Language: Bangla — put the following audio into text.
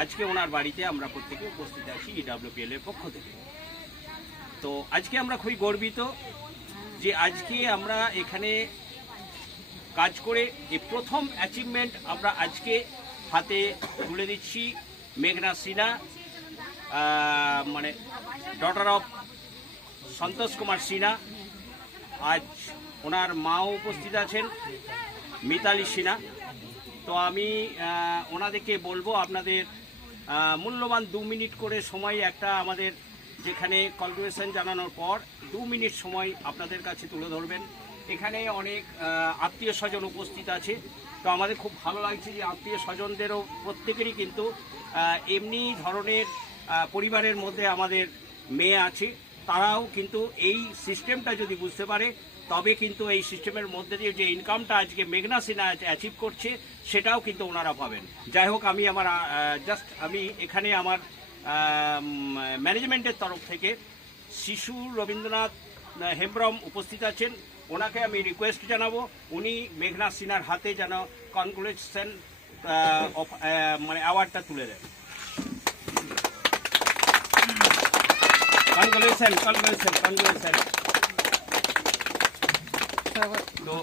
আজকে ওনার বাড়িতে আমরা প্রত্যেকে উপস্থিত আছি EWPL এর পক্ষ থেকে। তো আজকে আমরা খুবই গর্বিত যে আজকে আমরা এখানে কাজ করে এই প্রথম অ্যাচিভমেন্ট আমরা আজকে হাতে তুলে দিচ্ছি। মেঘনা সিনহা, মানে ডটার অফ সন্তোষ কুমার সিনহা, আজ ওনার মাও উপস্থিত আছেন, মিতালি সিনহা। তো আমি ওনাদেরকে বলবো আপনাদের মূল্যবান 2 মিনিট করে সময় একটা আমাদের যেখানে কনগ্রেশন জানানোর পর 2 মিনিট সময় আপনাদের কাছে তুলে ধরবেন। এখানে অনেক আত্মীয় স্বজন উপস্থিত আছে। তো আমাদের খুব ভালো লাগছে যে আত্মীয় স্বজনদেরও প্রত্যেকেরই কিন্তু এমনি ধরনের পরিবারের মধ্যে আমাদের মেয়ে আছে, তারাও কিন্তু এই সিস্টেমটা যদি বুঝতে পারে তবে কিন্তু এই সিস্টেমের মধ্যে দিয়ে যে ইনকামটা আজকে মেঘনা সিনহা অ্যাচিভ করছে সেটাও কিন্তু ওনারা পাবেন। যাই হোক, আমি আমার আমি এখানে আমার ম্যানেজমেন্টের তরফ থেকে শিশু রবীন্দ্রনাথ হেমব্রম উপস্থিত আছেন, ওনাকে আমি রিকোয়েস্ট জানাবো উনি মেঘনা সিনহার হাতে যেন কনগ্রেচুলেশন মানে অ্যাওয়ার্ডটা তুলে দেন। Congratulation congratulation congratulation. তো